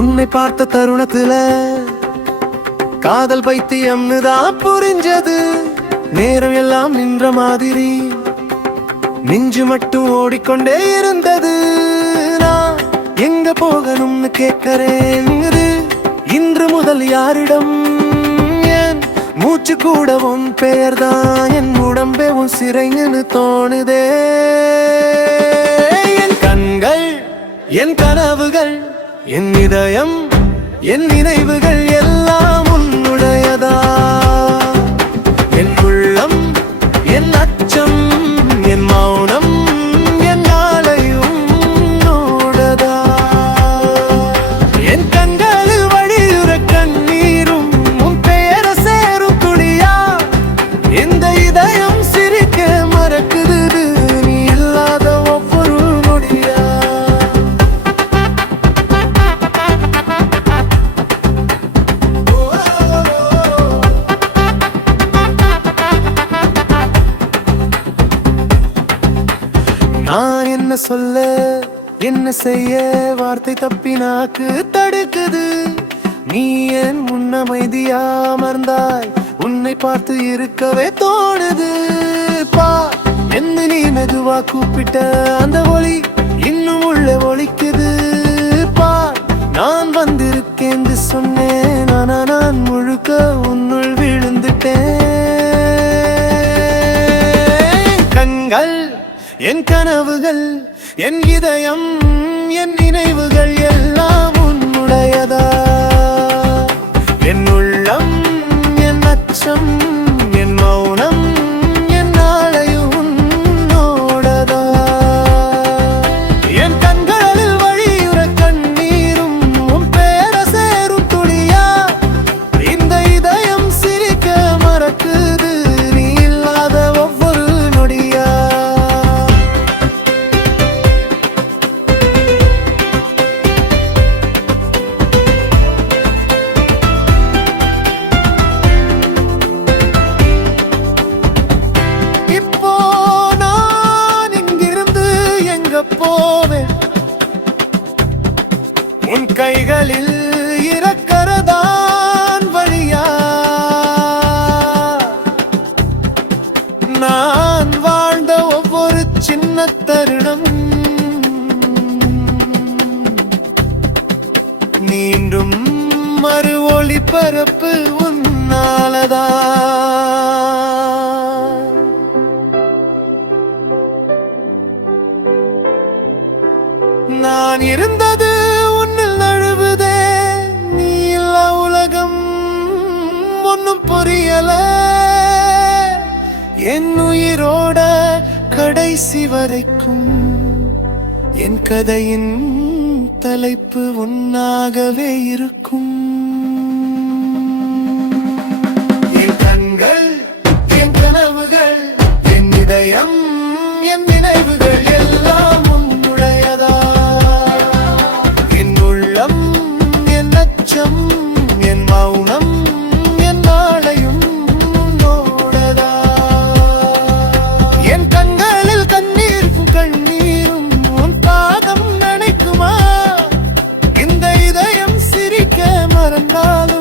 உன்னை பார்த்த தருணத்துல காதல் பைத்தியம்னு தான் புரிஞ்சது. நேரம் எல்லாம் நின்ற மாதிரி நெஞ்சு மட்டும் ஓடிக்கொண்டே இருந்தது. நான் எங்க போகணும்னு கேட்கிறேன். இன்று முதல் யாரிடம் என் மூச்சு கூட உன் பெயர்தான். என் உடம்பே உன் சிறைன்னு தோணுதே. என் கண்கள், என் கனவுகள், என் இதயம், என் நினைவுகள் எல்லாம் உன்னுடையதா. என் உள்ளம், என் அச்சம், என் மௌனம், என் நாளையும் உன்னோடதா. என் கண்களில் வழியுற கண்ணீரும் உன் பெயர சேரும் துளியா. இந்த இதயம் சிரிக்க மறக்குது நீ இல்லாத ஒவ்வொரு நொடியா. நான் என்ன சொல்ல என்ன செய்ய வார்த்தை தப்பி நாக்கு தடுக்குது. நீ என் முன்னமைதியா அமர்ந்தாய். உன்னை பார்த்து இருக்கவே தோணுது. பா என்ன நீ மெதுவா கூப்பிட்ட அந்த ஒளி இன்னும் உள்ள ஒலிக்குது. பா நான் வந்திருக்கேன் சொன்னேன். ஆனா நான் முழுக்க உன்னுள் விழுந்துட்டேன். கண்கள், என் கனவுகள், என் இதயம், என் நினைவுகள் எல்லாம் உன்னுடையதா. என் உள்ளம், என் அச்சம், என் மௌனம், என் நாளையும் உன்னோடதா. என் கண்களில் வழியுற கண்ணீரும் உன் பேர சேரும் துளியா. இந்த இதயம் சிரிக்க மறக்குது நீ இல்லாத ஒவ்வொரு நொடியா. போவேன் உன் கைகளில் இறக்கறதான் வழியா. நான் வாழ்ந்த ஒவ்வொரு சின்ன தருணம் மீண்டும் மறு ஒளிபரப்பு உன்னாலதா. நான் இருந்தது உன்னில் நழுவுதே. நீ இல்லா உலகம் ஒன்னும் புரியல. என் உயிரோட கடைசி வரைக்கும் என் கதையின் தலைப்பு உன்னாகவே இருக்கும். என் கண்கள், என் கனவுகள், என் இதயம், என் நினைவுகள் எல்லாம் உன்னுடையதா. என் மௌனம், என் நாளையும் உன்னோடதா. என் கண்களில் கண்ணீரும் உன் பாதம் நினைக்குமா. இந்த இதயம் சிரிக்க மறந்தாலும்